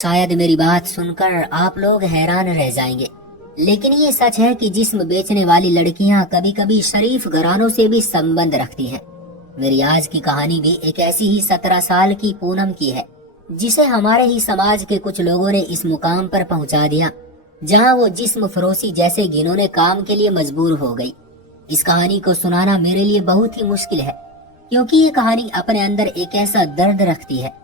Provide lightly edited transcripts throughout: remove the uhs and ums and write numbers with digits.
शायद मेरी बात सुनकर आप लोग हैरान रह जाएंगे, लेकिन ये सच है कि जिस्म बेचने वाली लड़कियां कभी कभी शरीफ घरानों से भी संबंध रखती हैं। मेरी आज की कहानी भी एक ऐसी ही 17 साल की पूनम की है, जिसे हमारे ही समाज के कुछ लोगों ने इस मुकाम पर पहुंचा दिया जहां वो जिस्म फरोशी जैसे घिनौने काम के लिए मजबूर हो गई। इस कहानी को सुनाना मेरे लिए बहुत ही मुश्किल है, क्योंकि ये कहानी अपने अंदर एक ऐसा दर्द रखती है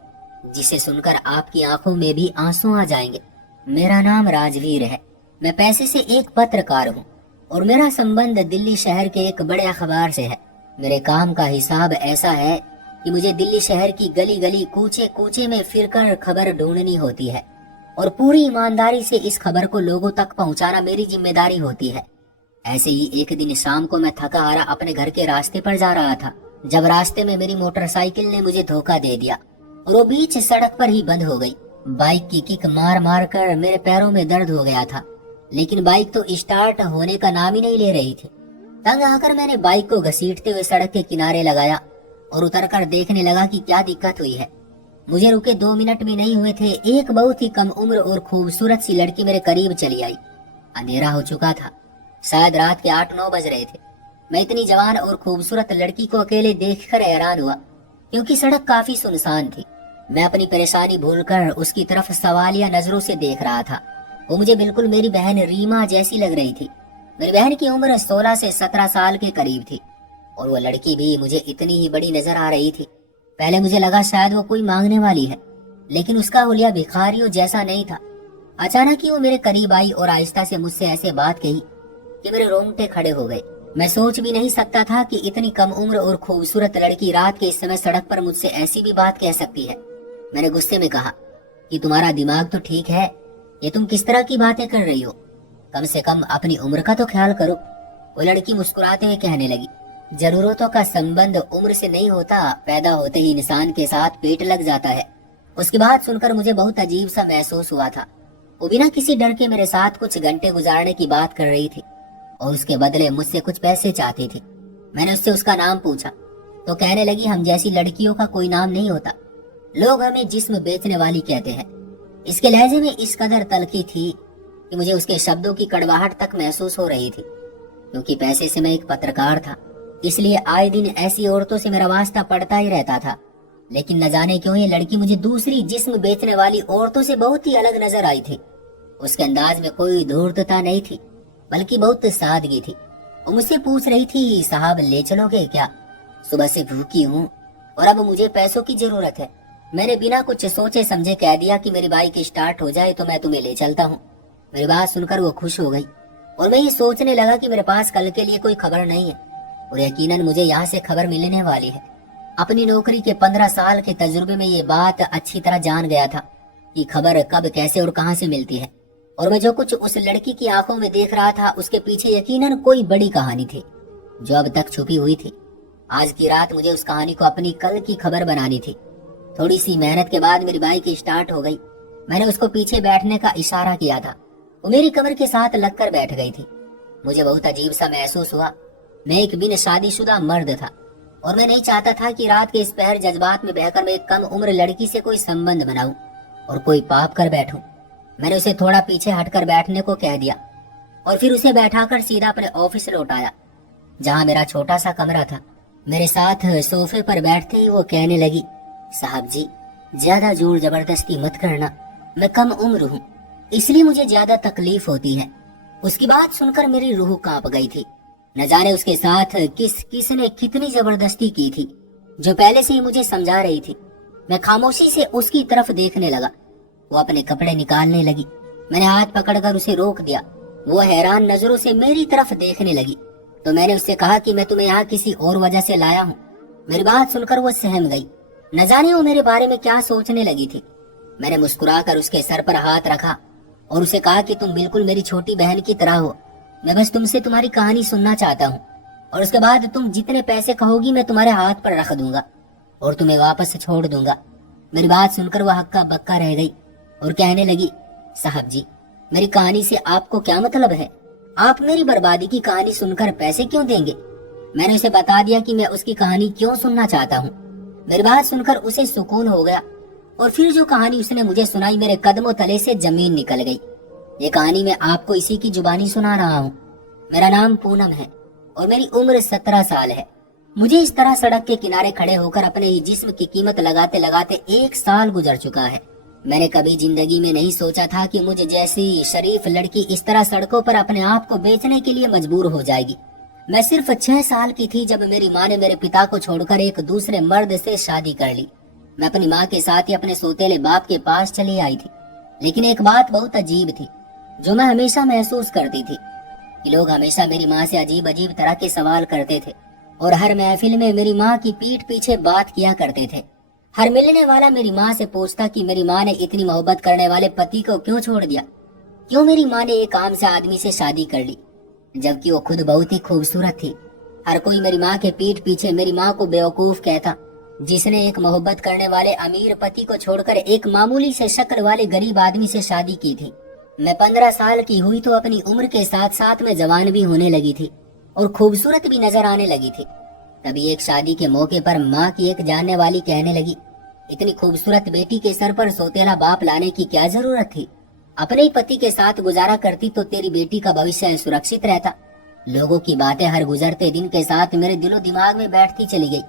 जिसे सुनकर आपकी आंखों में भी आंसू आ जाएंगे। मेरा नाम राजवीर है। मैं पैसे से एक पत्रकार हूँ और मेरा संबंध दिल्ली शहर के एक बड़े अखबार से है। मेरे काम का हिसाब ऐसा है कि मुझे दिल्ली शहर की गली गली कूचे कूचे में फिरकर खबर ढूंढनी होती है और पूरी ईमानदारी से इस खबर को लोगों तक पहुंचाना मेरी जिम्मेदारी होती है। ऐसे ही एक दिन शाम को मैं थका हारा अपने घर के रास्ते पर जा रहा था, जब रास्ते में मेरी मोटरसाइकिल ने मुझे धोखा दे दिया और वो बीच सड़क पर ही बंद हो गई। बाइक की किक मार मार कर मेरे पैरों में दर्द हो गया था, लेकिन बाइक तो स्टार्ट होने का नाम ही नहीं ले रही थी। तंग आकर मैंने बाइक को घसीटते हुए सड़क के किनारे लगाया और उतरकर देखने लगा कि क्या दिक्कत हुई है। मुझे रुके 2 मिनट भी नहीं हुए थे, एक बहुत ही कम उम्र और खूबसूरत सी लड़की मेरे करीब चली आई। अंधेरा हो चुका था, शायद रात के 8-9 बज रहे थे। मैं इतनी जवान और खूबसूरत लड़की को अकेले देखकर हैरान हुआ, क्योंकि सड़क काफी सुनसान थी। मैं अपनी परेशानी भूलकर उसकी तरफ सवालिया नजरों से देख रहा था। वो मुझे बिल्कुल मेरी बहन रीमा जैसी लग रही थी। मेरी बहन की उम्र 16 से 17 साल के करीब थी और वो लड़की भी मुझे इतनी ही बड़ी नजर आ रही थी। पहले मुझे लगा शायद वो कोई मांगने वाली है, लेकिन उसका हुलिया भिखारियों जैसा नहीं था। अचानक ही वो मेरे करीब आई और आहिस्ता से मुझसे ऐसे बात कही कि मेरे रोंगटे खड़े हो गए। मैं सोच भी नहीं सकता था कि इतनी कम उम्र और खूबसूरत लड़की रात के इस समय सड़क पर मुझसे ऐसी भी बात कह सकती है। मैंने गुस्से में कहा कि तुम्हारा दिमाग तो ठीक है, ये तुम किस तरह की बातें कर रही हो? कम से कम अपनी उम्र का तो ख्याल करो। वो लड़की मुस्कुराते हुए कहने लगी, जरूरतों का संबंध उम्र से नहीं होता, पैदा होते ही इंसान के साथ पेट लग जाता है। उसकी बात सुनकर मुझे बहुत अजीब सा महसूस हुआ था। वो बिना किसी डर के मेरे साथ कुछ घंटे गुजारने की बात कर रही थी और उसके बदले मुझसे कुछ पैसे चाहती थी। मैंने उससे उसका नाम पूछा तो कहने लगी, हम जैसी लड़कियों का कोई नाम नहीं होता, लोग हमें जिस्म बेचने वाली कहते हैं। इसके लहजे में इस कदर तलखी थी कि मुझे उसके शब्दों की कड़वाहट तक महसूस हो रही थी। क्योंकि पैसे से मैं एक पत्रकार था, इसलिए आए दिन ऐसी औरतों से मेरा वास्ता पड़ता ही रहता था। लेकिन न जाने क्यों ये लड़की मुझे दूसरी जिस्म बेचने वाली औरतों से बहुत ही अलग नजर आई थी। उसके अंदाज में कोई धूर्तता नहीं थी, बल्कि बहुत सादगी थी। वो मुझसे पूछ रही थी, साहब ले चलोगे क्या? सुबह से भूखी हूँ और अब मुझे पैसों की जरूरत है। मैंने बिना कुछ सोचे समझे कह दिया कि मेरी बाइक स्टार्ट हो जाए तो मैं तुम्हें ले चलता हूँ। मेरी बात सुनकर वो खुश हो गई और मैं ये सोचने लगा कि मेरे पास कल के लिए कोई खबर नहीं है और यकीनन मुझे यहाँ से खबर मिलने वाली है। अपनी नौकरी के 15 साल के तजुर्बे में ये बात अच्छी तरह जान गया था कि खबर कब, कैसे और कहाँ से मिलती है। और मैं जो कुछ उस लड़की की आंखों में देख रहा था, उसके पीछे यकीनन कोई बड़ी कहानी थी जो अब तक छुपी हुई थी। आज की रात मुझे उस कहानी को अपनी कल की खबर बनानी थी। थोड़ी सी मेहनत के बाद मेरी बाइक स्टार्ट हो गई। मैंने उसको पीछे बैठने का इशारा किया था, वो मेरी कमर के साथ लगकर बैठ गई थी। मुझे बहुत अजीब सा महसूस हुआ। मैं एक बिन शादीशुदा मर्द था और मैं नहीं चाहता था कि रात के इस पहर जज्बात में बहकर मैं एक कम उम्र लड़की से कोई संबंध बनाऊं और कोई पाप कर बैठूं। मैंने उसे थोड़ा पीछे हटकर बैठने को कह दिया और फिर उसे बैठाकर सीधा अपने ऑफिस लौट आया, जहाँ मेरा छोटा सा कमरा था। मेरे साथ सोफे पर बैठते ही वो कहने लगी, साहब जी, ज्यादा जोर जबरदस्ती मत करना, मैं कम उम्र हूँ, इसलिए मुझे ज्यादा तकलीफ होती है। उसकी बात सुनकर मेरी रूह कांप गई थी। न जाने उसके साथ किसने कितनी जबरदस्ती की थी, जो पहले से ही मुझे समझा रही थी। मैं खामोशी से उसकी तरफ देखने लगा। वो अपने कपड़े निकालने लगी। मैंने हाथ पकड़कर उसे रोक दिया। वो हैरान नजरों से मेरी तरफ देखने लगी तो मैंने उससे कहा कि मैं तुम्हें यहाँ किसी और वजह से लाया हूँ। मेरी बात सुनकर वो सहम गई। न जाने वो मेरे बारे में क्या सोचने लगी थी। मैंने मुस्कुराकर उसके सर पर हाथ रखा और उसे कहा कि तुम बिल्कुल मेरी छोटी बहन की तरह हो। मैं बस तुमसे तुम्हारी कहानी सुनना चाहता हूँ और उसके बाद तुम जितने पैसे कहोगी मैं तुम्हारे हाथ पर रख दूंगा और तुम्हें वापस छोड़ दूंगा। मेरी बात सुनकर वह हक्का बक्का रह गई और कहने लगी, साहब जी, मेरी कहानी से आपको क्या मतलब है? आप मेरी बर्बादी की कहानी सुनकर पैसे क्यों देंगे? मैंने उसे बता दिया कि मैं उसकी कहानी क्यों सुनना चाहता हूँ। मेरी बात सुनकर उसे सुकून हो गया और फिर जो कहानी उसने मुझे सुनाई, मेरे कदमों तले से जमीन निकल गई। ये कहानी मैं आपको इसी की जुबानी सुना रहा हूँ। मेरा नाम पूनम है और मेरी उम्र 17 साल है। मुझे इस तरह सड़क के किनारे खड़े होकर अपने जिस्म की कीमत लगाते लगाते 1 साल गुजर चुका है। मैंने कभी जिंदगी में नहीं सोचा था कि मुझे जैसी शरीफ लड़की इस तरह सड़कों पर अपने आप को बेचने के लिए मजबूर हो जाएगी। मैं सिर्फ 6 साल की थी जब मेरी माँ ने मेरे पिता को छोड़कर एक दूसरे मर्द से शादी कर ली। मैं अपनी माँ के साथ ही अपने सौतेले बाप के पास चली आई थी। लेकिन एक बात बहुत अजीब थी जो मैं हमेशा महसूस करती थी कि लोग हमेशा मेरी माँ से अजीब अजीब तरह के सवाल करते थे और हर महफिल में मेरी माँ की पीठ पीछे बात किया करते थे। हर मिलने वाला मेरी माँ से पूछता कि मेरी माँ ने इतनी मोहब्बत करने वाले पति को क्यों छोड़ दिया, क्यों मेरी माँ ने एक आम से आदमी से शादी कर ली, जबकि वो खुद बहुत ही खूबसूरत थी। हर कोई मेरी माँ के पीठ पीछे मेरी माँ को बेवकूफ कहता, जिसने एक मोहब्बत करने वाले अमीर पति को छोड़कर एक मामूली से शक्ल वाले गरीब आदमी से शादी की थी। मैं 15 साल की हुई तो अपनी उम्र के साथ साथ मैं जवान भी होने लगी थी और खूबसूरत भी नजर आने लगी थी। तभी एक शादी के मौके पर माँ की एक जानने वाली कहने लगी, इतनी खूबसूरत बेटी के सर पर सौतेला बाप लाने की क्या जरूरत थी, अपने ही पति के साथ गुजारा करती तो तेरी बेटी का भविष्य सुरक्षित रहता। लोगों की बातें हर गुजरते दिन के साथ मेरे दिलो दिमाग में बैठती चली गई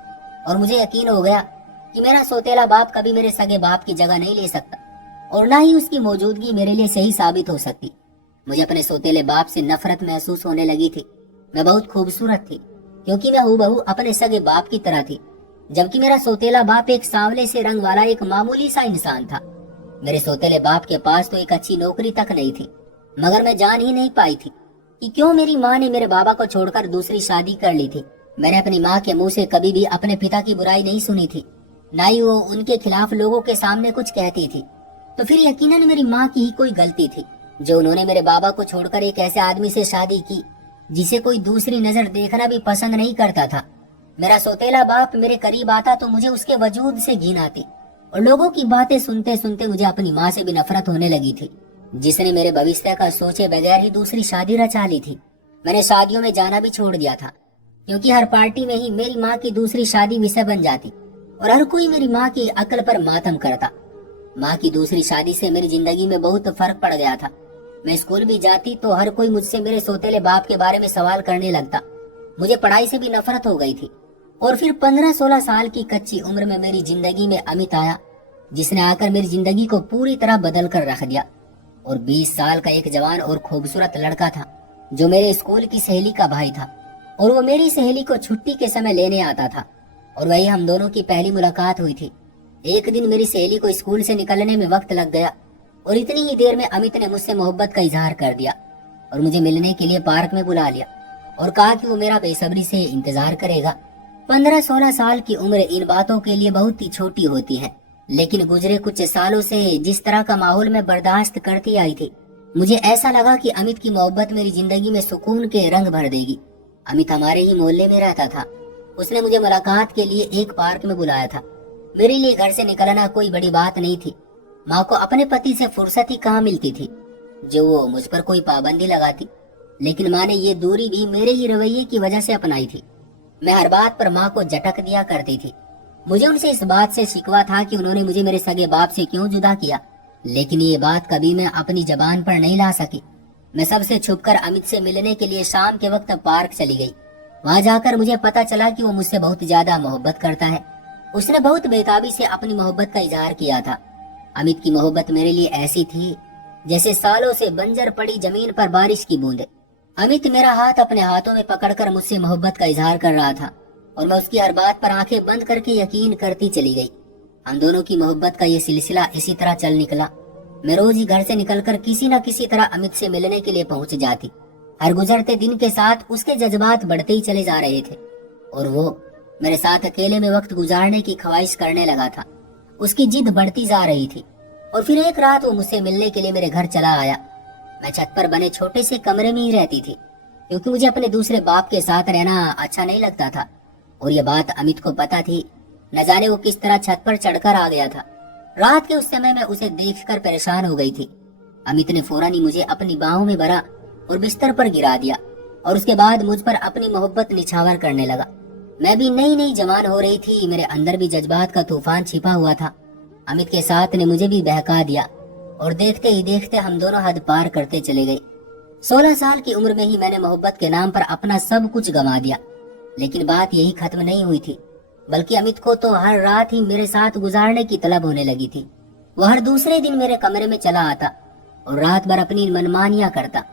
और मुझे यकीन हो गया कि मेरा सौतेला बाप कभी मेरे सगे बाप की जगह नहीं ले सकता और ना ही उसकी मौजूदगी मेरे लिए सही साबित हो सकती। मुझे अपने सौतेले बाप से नफरत महसूस होने लगी थी। मैं बहुत खूबसूरत थी क्योंकि मैं हूबहू अपने सगे बाप की तरह थी, जबकि मेरा सौतेला बाप एक सांवले से रंग वाला एक मामूली सा इंसान था। मेरे सौतेले बाप के पास तो एक अच्छी नौकरी तक नहीं थी, मगर मैं जान ही नहीं पाई थी कि क्यों मेरी माँ ने मेरे बाबा को छोड़कर दूसरी शादी कर ली थी। मैंने अपनी माँ के मुंह से कभी भी अपने पिता की बुराई नहीं सुनी थी, ना ही वो उनके खिलाफ लोगों के सामने कुछ कहती थी। तो फिर यकीनन मेरी माँ की ही कोई गलती थी जो उन्होंने मेरे बाबा को छोड़कर एक ऐसे आदमी से शादी की जिसे कोई दूसरी नजर देखना भी पसंद नहीं करता था। मेरा सौतेला बाप मेरे करीब आता तो मुझे उसके वजूद से घिन आती और लोगों की बातें सुनते सुनते मुझे अपनी माँ से भी नफरत होने लगी थी, जिसने मेरे भविष्य का सोचे बगैर ही दूसरी शादी रचा ली थी। मैंने शादियों में जाना भी छोड़ दिया था क्योंकि हर पार्टी में ही मेरी माँ की दूसरी शादी विषय बन जाती और हर कोई मेरी माँ की अक्ल पर मातम करता। माँ की दूसरी शादी से मेरी जिंदगी में बहुत फर्क पड़ गया था। मैं स्कूल भी जाती तो हर कोई मुझसे मेरे सौतेले बाप के बारे में सवाल करने लगता। मुझे पढ़ाई से भी नफरत हो गई थी। और फिर 15-16 साल की कच्ची उम्र में मेरी जिंदगी में अमित आया, जिसने आकर मेरी जिंदगी को पूरी तरह बदल कर रख दिया। और 20 साल का एक जवान और खूबसूरत लड़का था जो मेरे स्कूल की सहेली का भाई था और वो मेरी सहेली को छुट्टी के समय लेने आता था और वही हम दोनों की पहली मुलाकात हुई थी। एक दिन मेरी सहेली को स्कूल से निकलने में वक्त लग गया और इतनी ही देर में अमित ने मुझसे मोहब्बत का इजहार कर दिया और मुझे मिलने के लिए पार्क में बुला लिया और कहा कि वो मेरा बेसब्री से इंतजार करेगा। 15-16 साल की उम्र इन बातों के लिए बहुत ही छोटी होती है, लेकिन गुजरे कुछ सालों से जिस तरह का माहौल मैं बर्दाश्त करती आई थी, मुझे ऐसा लगा कि अमित की मोहब्बत मेरी जिंदगी में सुकून के रंग भर देगी। अमित हमारे ही मोहल्ले में रहता था। उसने मुझे मुलाकात के लिए एक पार्क में बुलाया था। मेरे लिए घर से निकलना कोई बड़ी बात नहीं थी। माँ को अपने पति से फुर्सत ही कहाँ मिलती थी जो वो मुझ पर कोई पाबंदी लगाती, लेकिन माँ ने ये दूरी भी मेरे ही रवैये की वजह से अपनाई थी। मैं हर बात पर माँ को झटक दिया करती थी। मुझे उनसे इस बात से शिकवा था कि उन्होंने मुझे मेरे सगे बाप से क्यों जुदा किया, लेकिन ये बात कभी मैं अपनी जबान पर नहीं ला सकी। मैं सबसे छुपकर अमित से मिलने के लिए शाम के वक्त पार्क चली गई। वहां जाकर मुझे पता चला कि वो मुझसे बहुत ज्यादा मोहब्बत करता है। उसने बहुत बेताबी से अपनी मोहब्बत का इजहार किया था। अमित की मोहब्बत मेरे लिए ऐसी थी जैसे सालों से बंजर पड़ी जमीन पर बारिश की बूंद। अमित मेरा हाथ अपने हाथों में पकड़कर मुझसे मोहब्बत का इजहार कर रहा था और मैं उसकी हर बात पर आंखें बंद करके यकीन करती चली गई। हम दोनों की मोहब्बत का ये सिलसिला इसी तरह चल निकला। मैं रोज ही घर से निकलकर किसी न किसी तरह अमित से मिलने के लिए पहुंच जाती। हर गुजरते दिन के साथ उसके जज्बात बढ़ते ही चले जा रहे थे और वो मेरे साथ अकेले में वक्त गुजारने की ख्वाहिश करने लगा था। उसकी जिद बढ़ती जा रही थी और फिर एक रात वो मुझसे मिलने के लिए मेरे घर चला आया। मैं छत पर बने छोटे से कमरे में ही रहती थी क्योंकि मुझे अपने दूसरे बाप के साथ रहना अच्छा नहीं लगता था और ये बात अमित को पता थी। न जाने वो किस तरह छत पर चढ़कर आ गया था। रात के उस समय मैं उसे देखकर परेशान हो गई थी। अमित ने फौरन ही मुझे अपनी बाहों में भरा और बिस्तर पर गिरा दिया और उसके बाद मुझ पर अपनी मोहब्बत निछावर करने लगा। मैं भी नई नई जवान हो रही थी। मेरे अंदर भी जज्बात का तूफान छिपा हुआ था अमित के साथ ने मुझे भी बहका दिया और देखते ही देखते हम दोनों हद पार करते चले गए। 16 साल की उम्र में ही मैंने मोहब्बत के नाम पर अपना सब कुछ गंवा दिया। लेकिन बात यही खत्म नहीं हुई थी, बल्कि अमित को तो हर रात ही मेरे साथ गुजारने की तलब होने लगी थी। वह हर दूसरे दिन मेरे कमरे में चला आता और रात भर अपनी मनमानियां करता।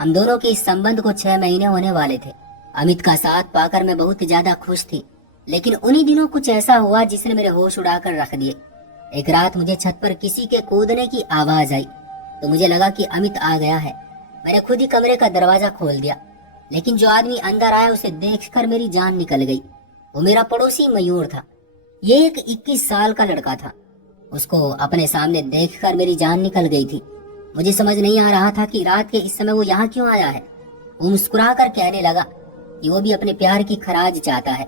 हम दोनों के इस संबंध को 6 महीने होने वाले थे। अमित का साथ पाकर मैं बहुत ज्यादा खुश थी, लेकिन उन्हीं दिनों कुछ ऐसा हुआ जिसने मेरे होश उड़ाकर रख दिए। एक रात मुझे छत पर किसी के कूदने की आवाज आई तो मुझे लगा कि अमित आ गया है। मैंने खुद ही कमरे का दरवाजा खोल दिया, लेकिन जो आदमी अंदर आया उसे देखकर मेरी जान निकल गई। वो मेरा पड़ोसी मयूर था। ये एक 21 साल का लड़का था। उसको अपने सामने देखकर मेरी जान निकल गई थी। मुझे समझ नहीं आ रहा था कि रात के इस समय वो यहाँ क्यों आया है। वो मुस्कुराकर कहने लगा कि वो भी अपने प्यार की खराज चाहता है,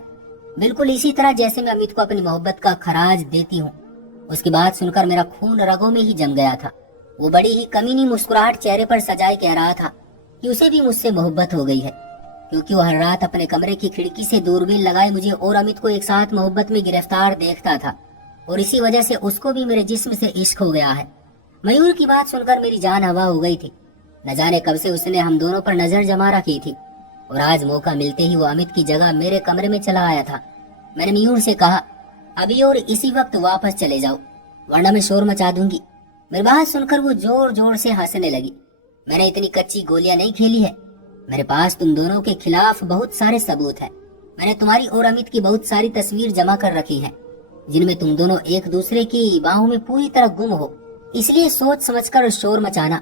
बिल्कुल इसी तरह जैसे मैं अमित को अपनी मोहब्बत का खराज देती हूँ। उसकी बात सुनकर मेरा खून रगों में ही जम गया था। वो बड़ी ही कमीनी मुस्कुराहट चेहरे पर सजाए कह रहा था कि उसे भी मुझसे मोहब्बत हो गई है, क्योंकि वो हर रात अपने कमरे की खिड़की से दूरबीन लगाए मुझे और अमित को एक साथ मोहब्बत में गिरफ्तार देखता था, और इसी वजह से उसको भी मेरे जिस्म से इश्क हो गया है। मयूर की बात सुनकर मेरी जान हवा हो गई थी। न जाने कब से उसने हम दोनों पर नजर जमा रखी थी, और आज मौका मिलते ही वो अमित की जगह मेरे कमरे में चला आया था। मैंने मयूर से कहा, अभी और इसी वक्त वापस चले जाओ, वरना मैं शोर मचा दूंगी। मेरी बात सुनकर वो जोर जोर से हंसने लगी। मैंने इतनी कच्ची गोलियां नहीं खेली है। मेरे पास तुम दोनों के खिलाफ बहुत सारे सबूत है। मैंने तुम्हारी और अमित की बहुत सारी तस्वीर जमा कर रखी है, जिनमें तुम दोनों एक दूसरे की बाहों में पूरी तरह गुम हो। इसलिए सोच समझकर शोर मचाना,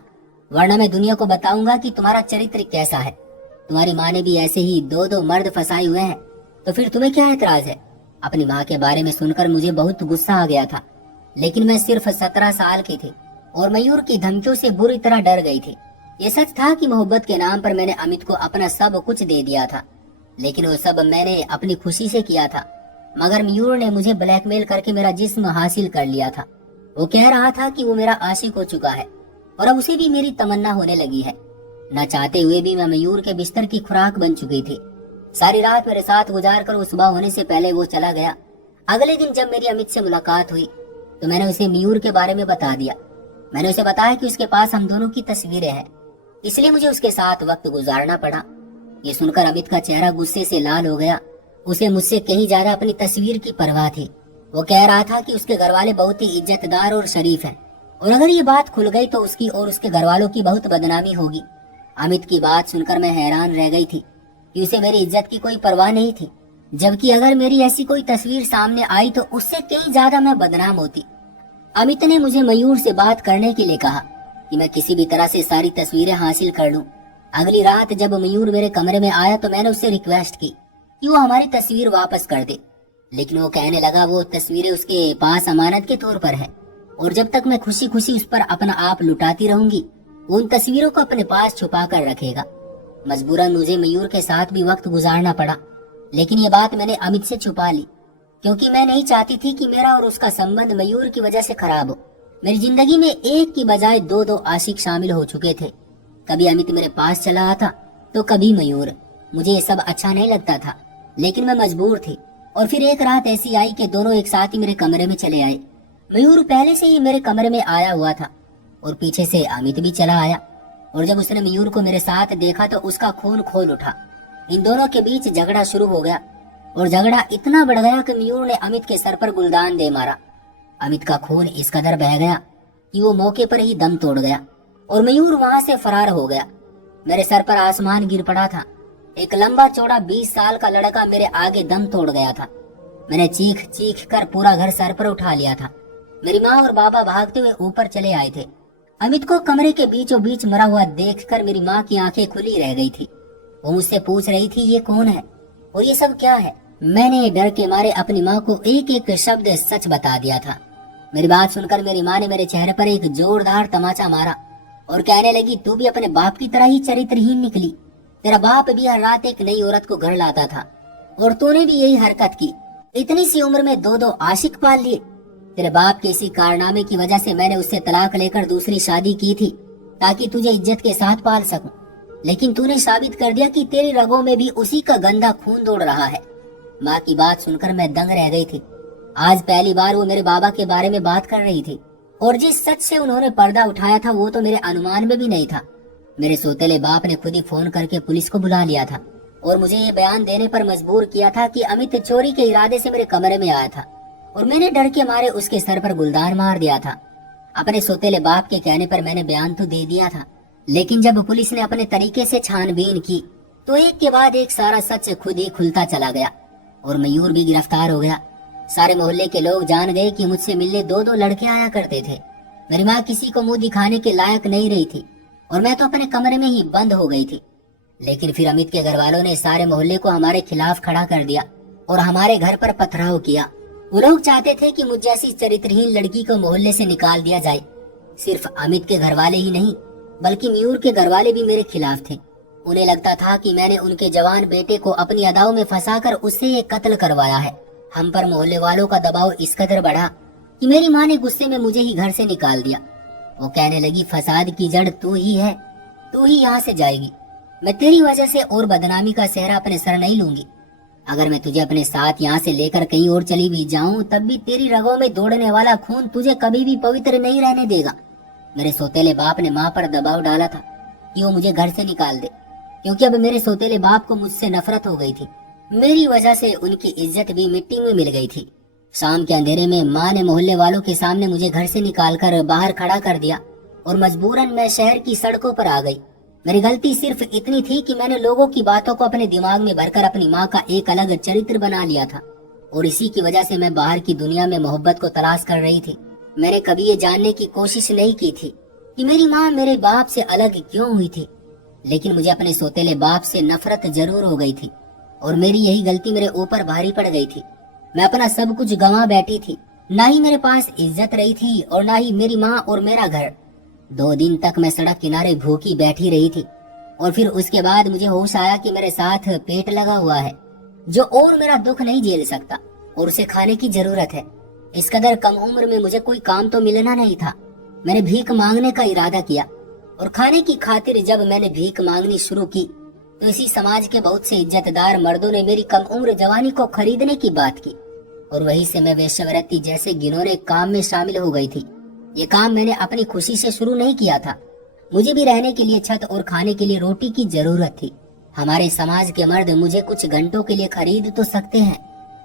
वरना मैं दुनिया को बताऊंगा कि तुम्हारा चरित्र कैसा है। तुम्हारी माँ ने भी ऐसे ही 2-2 मर्द फंसाए हुए हैं, तो फिर तुम्हें क्या एतराज है। अपनी माँ के बारे में सुनकर मुझे बहुत गुस्सा आ गया था, लेकिन मैं सिर्फ 17 साल की थी और मयूर की धमकियों से बुरी तरह डर गई थी। ये सच था कि मोहब्बत के नाम पर मैंने अमित को अपना सब कुछ दे दिया था, लेकिन वो सब मैंने अपनी खुशी से किया था। मगर मयूर ने मुझे ब्लैकमेल करके मेरा जिस्म हासिल कर लिया था। वो कह रहा था कि वो मेरा आशिक हो चुका है और अब उसे भी मेरी तमन्ना होने लगी है। न चाहते हुए भी मैं मयूर के बिस्तर की खुराक बन चुकी थी। सारी रात मेरे साथ गुजार कर वो सुबह होने से पहले वो चला गया। अगले दिन जब मेरी अमित से मुलाकात हुई तो मैंने उसे मयूर के बारे में बता दिया। मैंने उसे बताया कि उसके पास हम दोनों की तस्वीरें हैं, इसलिए मुझे उसके साथ वक्त गुजारना पड़ा। ये सुनकर अमित का चेहरा गुस्से से लाल हो गया। उसे मुझसे कहीं ज्यादा अपनी तस्वीर की परवाह थी। वो कह रहा था कि उसके घरवाले बहुत ही इज्जतदार और शरीफ हैं, और अगर ये बात खुल गई तो उसकी और उसके घरवालों की बहुत बदनामी होगी। अमित की बात सुनकर मैं हैरान रह गई थी कि उसे मेरी इज्जत की कोई परवाह नहीं थी, जबकि अगर मेरी ऐसी कोई तस्वीर सामने आई तो उससे कहीं ज्यादा मैं बदनाम होती। अमित ने मुझे मयूर से बात करने के लिए कहा कि मैं किसी भी तरह से सारी तस्वीरें हासिल कर लूं। अगली रात जब मयूर मेरे कमरे में आया तो मैंने उससे रिक्वेस्ट की कि वो हमारी तस्वीर वापस कर दे, लेकिन वो कहने लगा वो तस्वीरें उसके पास अमानत के तौर पर है, और जब तक मैं खुशी खुशी उस पर अपना आप लुटाती रहूंगी वो उन तस्वीरों को अपने पास छुपा कर रखेगा। मजबूरन मुझे मयूर के साथ भी वक्त गुजारना पड़ा, लेकिन ये बात मैंने अमित से छुपा ली, क्योंकि मैं नहीं चाहती थी कि मेरा और उसका संबंध मयूर की वजह से खराब हो। मेरी जिंदगी में एक की बजाय 2-2 आशिक शामिल हो चुके थे। कभी अमित मेरे पास चला आता तो कभी मयूर। मुझे ये सब अच्छा नहीं लगता था, लेकिन मैं मजबूर थी। और फिर एक रात ऐसी आई कि दोनों एक साथ ही मेरे कमरे में चले आए। मयूर पहले से ही मेरे कमरे में आया हुआ था और पीछे से अमित भी चला आया, और जब उसने मयूर को मेरे साथ देखा तो उसका खून खोल उठा। इन दोनों के बीच झगड़ा शुरू हो गया, और झगड़ा इतना बढ़ गया कि मयूर ने अमित के सर पर गुलदान दे मारा। अमित का खून इस कदर बह गया कि वो मौके पर ही दम तोड़ गया और मयूर वहां से फरार हो गया। मेरे सर पर आसमान गिर पड़ा था। एक लंबा चौड़ा 20 साल का लड़का मेरे आगे दम तोड़ गया था। मैंने चीख चीख कर पूरा घर सर पर उठा लिया था। मेरी माँ और बाबा भागते हुए ऊपर चले आए थे। अमित को कमरे के बीचों बीच मरा हुआ देखकर मेरी माँ की आंखें खुली रह गई थी। वो मुझसे पूछ रही थी ये कौन है और ये सब क्या है। मैंने डर के मारे अपनी माँ को एक एक शब्द सच बता दिया था। मेरी बात सुनकर मेरी माँ ने मेरे चेहरे पर एक जोरदार तमाचा मारा और कहने लगी तू भी अपने बाप की तरह ही चरित्रहीन निकली। तेरा बाप भी हर रात एक नई औरत को घर लाता था और तूने भी यही हरकत की। इतनी सी उम्र में 2-2 आशिक पाल लिए। तेरे बाप के इसी कारनामे की वजह से मैंने उससे तलाक लेकर दूसरी शादी की थी ताकि तुझे इज्जत के साथ पाल सकूं, लेकिन तूने साबित कर दिया कि तेरी रगों में भी उसी का गंदा खून दौड़ रहा है। माँ की बात सुनकर मैं दंग रह गई थी। आज पहली बार वो मेरे बाबा के बारे में बात कर रही थी, और जिस सच से उन्होंने पर्दा उठाया था वो तो मेरे अनुमान में भी नहीं था। मेरे सौतेले बाप ने खुद ही फोन करके पुलिस को बुला लिया था और मुझे ये बयान देने पर मजबूर किया था कि अमित चोरी के इरादे से मेरे कमरे में आया था और मैंने डर के मारे उसके सर पर गुलदार मार दिया था। अपने सौतेले बाप के कहने पर मैंने बयान तो दे दिया था, लेकिन जब पुलिस ने अपने तरीके से छानबीन की तो एक के बाद एक सारा सच खुद ही खुलता चला गया और मयूर भी गिरफ्तार हो गया। सारे मोहल्ले के लोग जान गए कि मुझसे मिलने दो दो लड़के आया करते थे। मेरी माँ किसी को मुंह दिखाने के लायक नहीं रही थी और मैं तो अपने कमरे में ही बंद हो गई थी। लेकिन फिर अमित के घर वालों ने सारे मोहल्ले को हमारे खिलाफ खड़ा कर दिया और हमारे घर पर पथराव किया। वो लोग चाहते थे कि मुझ जैसी चरित्रहीन लड़की को मोहल्ले से निकाल दिया जाए। सिर्फ अमित के घर वाले ही नहीं बल्कि मयूर के घर वाले भी मेरे खिलाफ थे। उन्हें लगता था कि मैंने उनके जवान बेटे को अपनी अदाओं में फंसाकर उससे ये कत्ल करवाया है। हम पर मोहल्ले वालों का दबाव इस कदर बढ़ा कि मेरी माँ ने गुस्से में मुझे ही घर से निकाल दिया। वो कहने लगी, फसाद की जड़ तू ही है, तू ही यहाँ से जाएगी। मैं तेरी वजह से और बदनामी का सेहरा अपने सर नहीं लूंगी। अगर मैं तुझे अपने साथ यहाँ से लेकर कहीं और चली भी जाऊं तब भी तेरी रगों में दौड़ने वाला खून तुझे कभी भी पवित्र नहीं रहने देगा। मेरे सौतेले बाप ने माँ पर दबाव डाला था कि वो मुझे घर से निकाल दे, क्योंकि अब मेरे सौतेले बाप को मुझसे नफरत हो गई थी। मेरी वजह से उनकी इज्जत भी मिट्टी में मिल गई थी। शाम के अंधेरे में माँ ने मोहल्ले वालों के सामने मुझे घर से निकालकर बाहर खड़ा कर दिया और मजबूरन मैं शहर की सड़कों पर आ गई। मेरी गलती सिर्फ इतनी थी कि मैंने लोगों की बातों को अपने दिमाग में भरकर अपनी माँ का एक अलग चरित्र बना लिया था और इसी की वजह से मैं बाहर की दुनिया में मोहब्बत को तलाश कर रही थी। मैंने कभी ये जानने की कोशिश नहीं की थी कि मेरी माँ मेरे बाप से अलग क्यों हुई थी, लेकिन मुझे अपने सौतेले बाप से नफरत जरूर हो गई थी और मेरी यही गलती मेरे ऊपर भारी पड़ गई थी। मैं अपना सब कुछ गंवा बैठी थी, ना ही मेरे पास इज्जत रही थी और ना ही मेरी माँ और मेरा घर। 2 दिन तक मैं सड़क किनारे भूखी बैठी रही थी और फिर उसके बाद मुझे होश आया कि मेरे साथ पेट लगा हुआ है जो और मेरा दुख नहीं झेल सकता और उसे खाने की जरूरत है। इस कदर कम उम्र में मुझे कोई काम तो मिलना नहीं था। मैंने भीख मांगने का इरादा किया और खाने की खातिर जब मैंने भीख मांगनी शुरू की तो इसी समाज के बहुत से इज्जतदार मर्दों ने मेरी कम उम्र जवानी को खरीदने की बात की और वहीं से मैं वेश्यावृत्ति जैसे घिनौने काम में शामिल हो गई थी। ये काम मैंने अपनी खुशी से शुरू नहीं किया था। मुझे भी रहने के लिए छत और खाने के लिए रोटी की जरूरत थी। हमारे समाज के मर्द मुझे कुछ घंटों के लिए खरीद तो सकते हैं,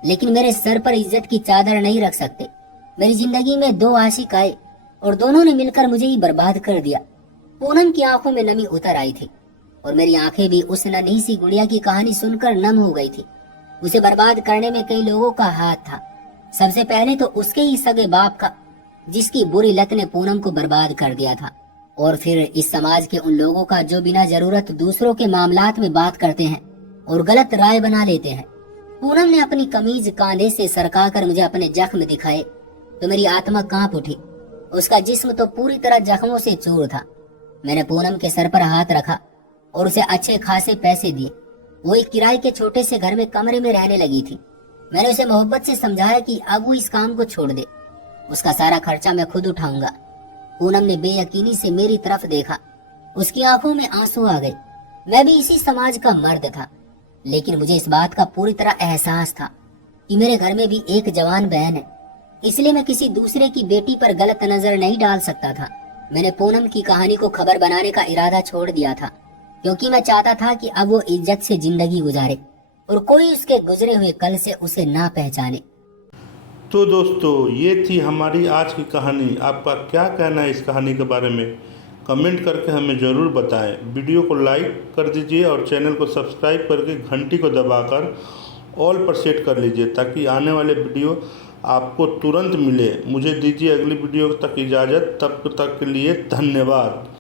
लेकिन मेरे सर पर इज्जत की चादर नहीं रख सकते। मेरी जिंदगी में 2 आशिक आए और दोनों ने मिलकर मुझे ही बर्बाद कर दिया। पूनम की आंखों में नमी उतर आई थी और मेरी आंखें भी उस नन्ही सी गुड़िया की कहानी सुनकर नम हो गई थी। उसे बर्बाद करने में कई लोगों का हाथ था। सबसे पहले तो उसके ही सगे बाप का, जिसकी बुरी लत ने पूनम को बर्बाद कर दिया था, और फिर इस समाज के उन लोगों का जो बिना जरूरत दूसरों के मामलात में बात करते हैं और गलत राय बना लेते हैं। पूनम ने अपनी कमीज कांधे से सरकाकर मुझे अपने जख्म दिखाए तो मेरी आत्मा कांप उठी। उसका जिस्म तो पूरी तरह जख्मों से चूर था। मैंने पूनम के सर पर हाथ रखा और उसे अच्छे खासे पैसे दिए। वो एक किराए के छोटे से घर में कमरे में रहने लगी थी। मैंने उसे मोहब्बत से समझाया कि अब वो इस काम को छोड़ दे, उसका सारा खर्चा मैं खुद उठाऊंगा। पूनम ने बेयकीनी से मेरी तरफ देखा, उसकी आंखों में आंसू आ गए। मैं भी इसी समाज का मर्द था, लेकिन मुझे इस बात का पूरी तरह एहसास था कि मेरे घर में भी एक जवान बहन है, इसलिए मैं किसी दूसरे की बेटी पर गलत नजर नहीं डाल सकता था। मैंने पूनम की कहानी को खबर बनाने का इरादा छोड़ दिया था, क्योंकि मैं चाहता था कि अब वो इज्जत से जिंदगी गुजारे और कोई उसके गुजरे हुए कल से उसे ना पहचाने। तो दोस्तों, ये थी हमारी आज की कहानी। आपका क्या कहना है इस कहानी के बारे में? कमेंट करके हमें ज़रूर बताएं। वीडियो को लाइक कर दीजिए और चैनल को सब्सक्राइब करके घंटी को दबाकर ऑल पर सेट कर लीजिए, ताकि आने वाले वीडियो आपको तुरंत मिले। मुझे दीजिए अगली वीडियो तक इजाज़त। तब तक के लिए धन्यवाद।